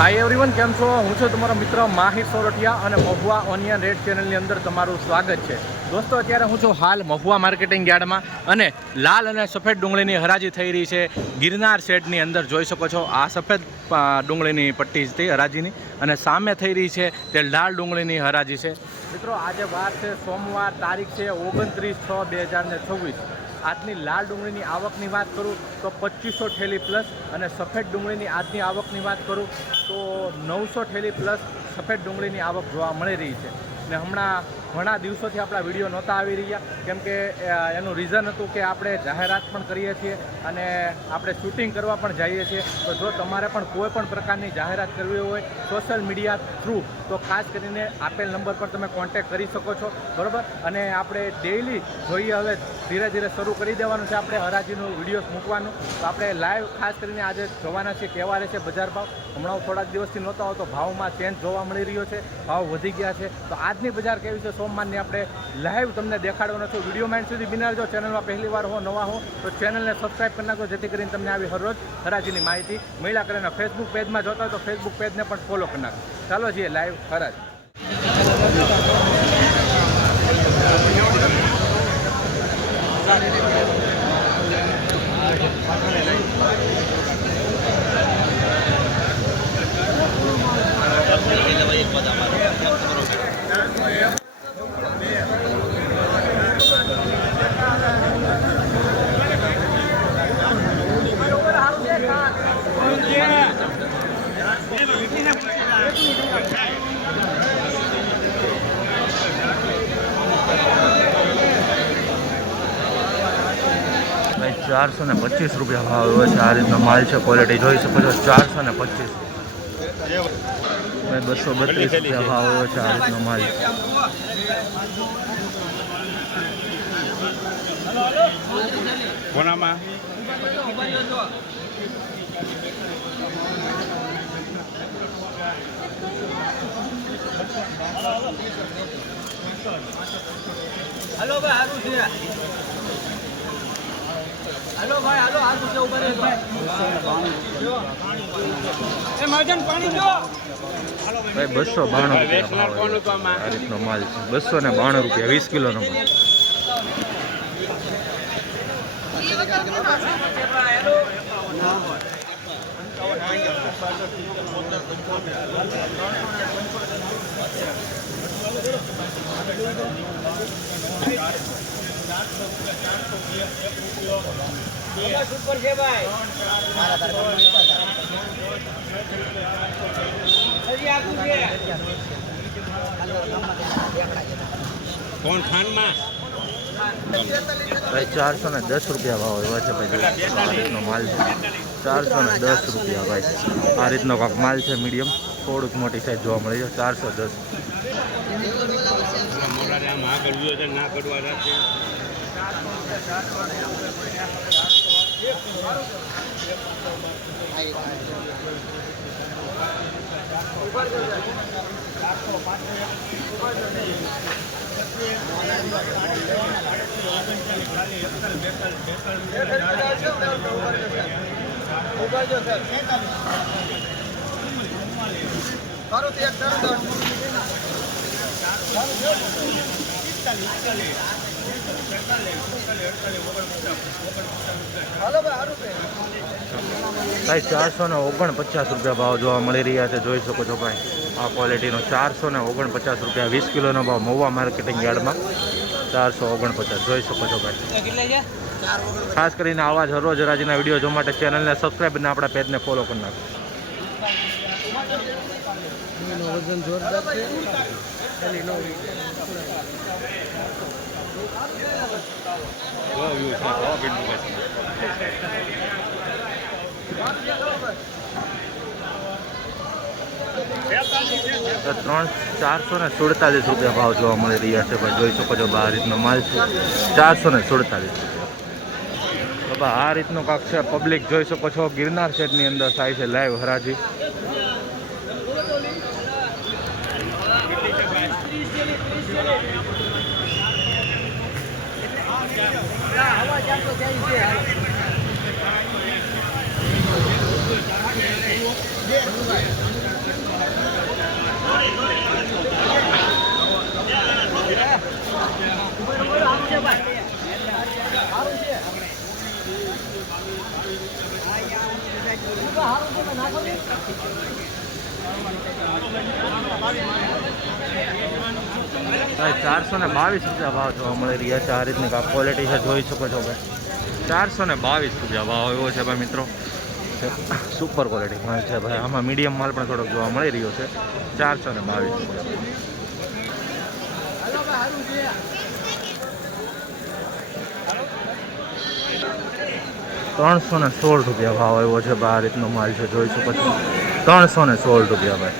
Hi everyone, કેમ છો? હું છું તમારો મિત્ર માહિર સોરઠિયા અને મહુવા ઓનિયન રેડ ચેનલની અંદર તમારું સ્વાગત છે. દોસ્તો, અત્યારે હું છું હાલ મહુવા માર્કેટિંગ યાર્ડમાં અને લાલ અને સફેદ ડુંગળીની હરાજી થઈ રહી છે. ગિરનાર શેડની અંદર જોઈ શકો છો આ સફેદ ડુંગળીની પટ્ટી હતી હરાજીની, અને સામે થઈ રહી છે તે લાલ ડુંગળીની હરાજી છે. મિત્રો, આજે વાર છે સોમવાર, તારીખ છે 29/6/2026. આજની લાલ ડુંગળીની આવકની વાત કરું તો 2500 ઠેલી પ્લસ, અને સફેદ ડુંગળીની આજની આવકની વાત કરું તો 900 ઠેલી પ્લસ સફેદ ડુંગળીની આવક જોવા મળી રહી છે. ને હમણાં ઘણા દિવસોથી આપણા વિડીયો નહોતા આવી રહ્યા, કેમ કે એનું રીઝન હતું કે આપણે જાહેરાત પણ કરીએ છીએ અને આપણે શૂટિંગ કરવા પણ જઈએ છીએ. તો જો તમારે પણ કોઈ પણ પ્રકારની જાહેરાત કરવી હોય સોશિયલ મીડિયા થ્રુ, તો ખાસ કરીને આપેલ નંબર પર તમે કોન્ટેક્ટ કરી શકો છો, બરાબર. અને આપણે ડેઇલી જોઈએ, હવે ધીરે ધીરે શરૂ કરી દેવાનું છે આપણે હરાજીનું વિડીયોઝ મૂકવાનું. તો આપણે લાઈવ ખાસ કરીને આજે જોવાના છે કેવા રહે છે બજાર ભાવ. હમણાં થોડાક દિવસથી નહોતો આવતો, ભાવમાં ચેન્જ જોવા મળી રહ્યો છે, ભાવ વધી ગયા છે. તો આજની બજાર કેવી છે સોમવારની આપણે લાઈવ તમને દેખાડવાનો છું. વિડીયો માઇન્ડ સુધી બિના રહેજો. ચેનલમાં પહેલી વાર હો, નવા હો તો ચેનલને સબસ્ક્રાઈબ કરી નાખો, જેથી કરીને તમને આવી હરરોજ હરાજીની માહિતી મળ્યા કરે. અને ફેસબુક પેજમાં જોતા હોય તો ફેસબુક પેજને પણ ફોલો કરી નાખો. ચાલો જઈએ લાઈવ હરાજી. ભાઈ 425 રૂપિયા ભાવ એવો છે. આ રીતનો માલ છે, ક્વોલિટી જોઈ શકો છો. 425. ભાઈ 232 રૂપિયા ભાવ એવો છે. આ રીતનો માલ કોનામાં હાલો ભાઈ, હારું છે. હાલો ભાઈ, હાલો, હારું છે. ઉભા રહો એ મર્જન પાણી જો. ભાઈ 292 રૂપિયા ભાવ. આ રીતનો માલ છે. 292 રૂપિયા 20 કિલોનો માલ. સુપર છે ભાઈ. કોણ ખાનમાં ભાઈ 410 રૂપિયા ભાવ એવા છે. ભાઈ આ રીતનો માલ છે. 410 રૂપિયા ભાઈ. આ રીતનો કાંક માલ છે, મીડિયમ, થોડુંક મોટી સાઈઝ જોવા મળી છે. 410. આમ આગળ છે ના કરવા રાખે. ભાઈ 449 રૂપિયા ભાવ જોવા મળી રહ્યા છે. જોઈ શકો છો ભાઈ આ ક્વોલિટીનો 449 રૂપિયા 20 કિલોનો ભાવ મહુવા માર્કેટિંગ યાર્ડમાં. 449 જોઈ શકો છો ભાઈ. ખાસ કરીને આવા જ હરરોજ હરાજીના વિડીયો જોવા માટે ચેનલને સબસ્ક્રાઈબ અને આપણા પેજને ફોલો કરી નાખો. વજન જોરદાર છે. 447 રૂપિયા ભાવ જોવા મળી રહ્યા છે. ભાઈ જોઈ શકો છો આ રીતનો માલ છે. 447 બાબા. આ રીતનો કાંક છે. પબ્લિક જોઈ શકો છો ગિરનાર શેડની અંદર થાય છે લાઈવ હરાજી. હવા જાતો જાય છે. ભાઈ 422 રૂપિયા ભાવ જોવા મળી રહ્યા છે. આ રીતની ક્વોલિટી છે, જોઈ શકો છો ભાઈ. 422 રૂપિયા ભાવ એવો છે ભાઈ મિત્રો. સુપર ક્વોલિટી માલ છે ભાઈ. આમાં મીડિયમ માલ પણ થોડોક જોવા મળી રહ્યો છે. 422 ₹316 ભાવ આવ્યો છે ભાઈ. આ રીતનો માલ છે, જોઈ શકો છો. 316 રૂપિયા ભાઈ.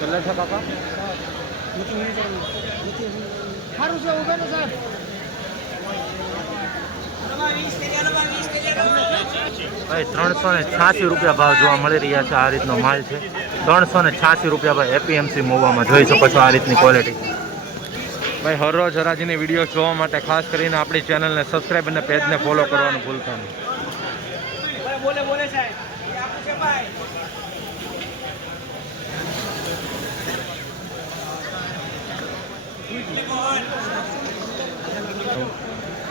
કલર છે કાકા? સારું છે ઉભે ને સાહેબ. ભાઈ 386 રૂપિયા ભાવ જોવા મળી રહ્યા છે. આ રીતનો માલ છે. 386 રૂપિયા ભાઈ. એપીએમસી મોવામાં જોઈ શકો છો આ રીતની ક્વોલિટી. ભાઈ હરરોજ હરાજીની વિડીયો જોવા માટે ખાસ કરીને આપણી ચેનલને સબસ્ક્રાઈબ અને પેજને ફોલો કરવાનું ભૂલતા નહીં. બોલે બોલે સાહેબ. આપું છે ભાઈ.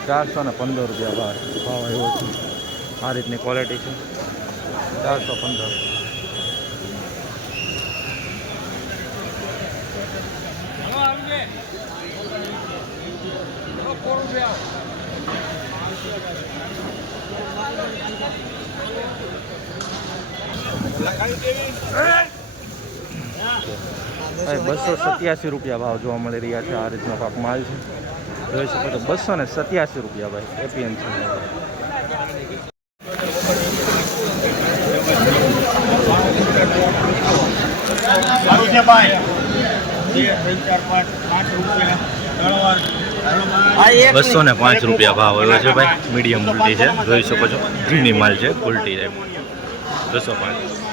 415 રૂપિયા ભાવ આવ્યો છે. આ રીતની ક્વોલિટી છે. 415. ભાઈ 287 રૂપિયા ભાવ જોવા મળી રહ્યા છે. આ રીતનો પાક માલ છે, જોઈ શકો છો. 287 રૂપિયા ભાઈ. એપીએમસી સારું છે ભાઈ. 2, 3, 4, 5 રૂપિયા 205 રૂપિયા ભાવ આવ્યો છે ભાઈ. મીડિયમ ઉલટી છે, જોઈ શકો છો. ઝીણી માલ છે, ઉલટી છે. 205.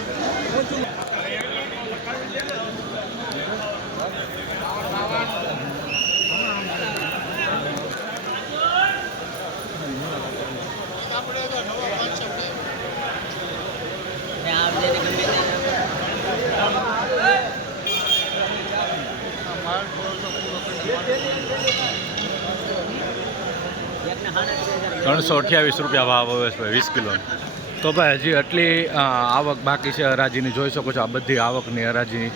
₹328 ભાવ આવે છે ભાઈ 20 કિલો. તો ભાઈ હજી આટલી આવક બાકી છે હરાજીની, જોઈ શકો છો. આ બધી આવકની હરાજી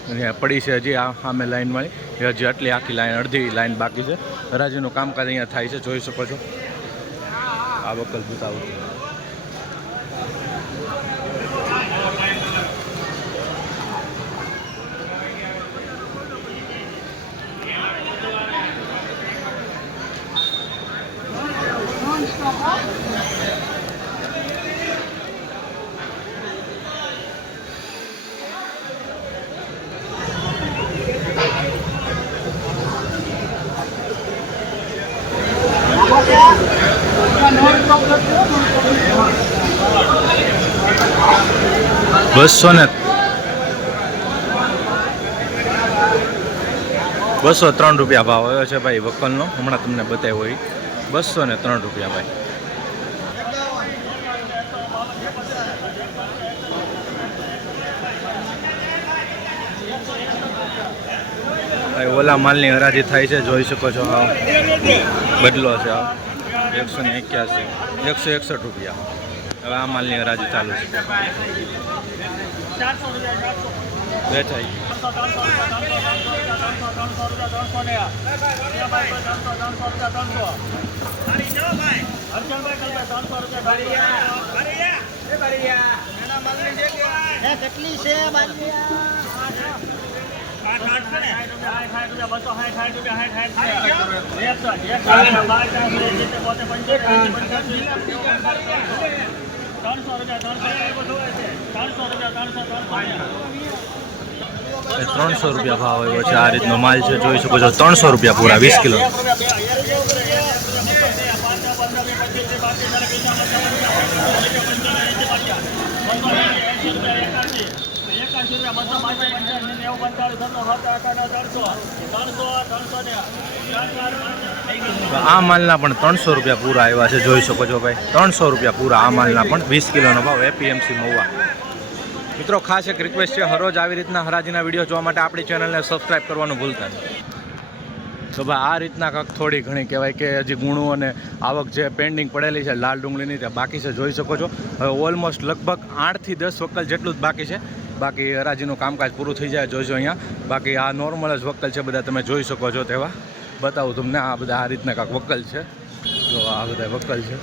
પડી છે હજી આ સામે લાઈનવાળી. હજી આટલી આખી લાઈન, અડધી લાઈન બાકી છે. હરાજીનું કામકાજ અહીંયા થાય છે, જોઈ શકો છો. આવક અદભુત આવક. બસો 203 રૂપિયા ભાવ આવ્યો છે ભાઈ વકલનો. હમણાં તમને બતાવ્યો હોય. 203 રૂપિયા ભાઈ. ભાઈ ઓલા માલની હરાજી થાય છે, જોઈ શકો છો. બદલો છે 181, 161 રૂપિયા. હવે આ માલની હરાજી ચાલુ છે. વેચાઈ કેટલી છે બાકી? 300 રૂપિયા ભાવ આવ્યો છે. આ રીતનો માલ છે, જોઈ શકો છો. 300 રૂપિયા પૂરા 20 કિલો. આ માલના પણ 300 રૂપિયા પૂરા આવ્યા છે, જોઈ શકો છો ભાઈ. 300 રૂપિયા પૂરા આ માલના પણ 20 કિલોનો ભાવ એપીએમસી મહુવા. મિત્રો ખાસ એક રિક્વેસ્ટ છે, હરોજ આવી રીતના હરાજીના વિડીયો જોવા માટે આપણી ચેનલને સબસ્ક્રાઈબ કરવાનું ભૂલતા નહીં. તો ભાઈ આ રીતના કાંક થોડી ઘણી કહેવાય કે હજી ગુણું અને આવક જે પેન્ડિંગ પડેલી છે લાલ ડુંગળીની ત્યાં બાકી છે, જોઈ શકો છો. હવે ઓલમોસ્ટ લગભગ 8 થી 10 વક્કલ જેટલું જ બાકી છે. બાકી હરાજીનું કામકાજ પૂરું થઈ જાય, જોઈજો અહીંયા. બાકી આ નોર્મલ જ વક્કલ છે બધા, તમે જોઈ શકો છો તેવા. બતાવું તમને, આ બધા આ રીતના કાંક વક્કલ છે. જો આ બધા વક્કલ છે.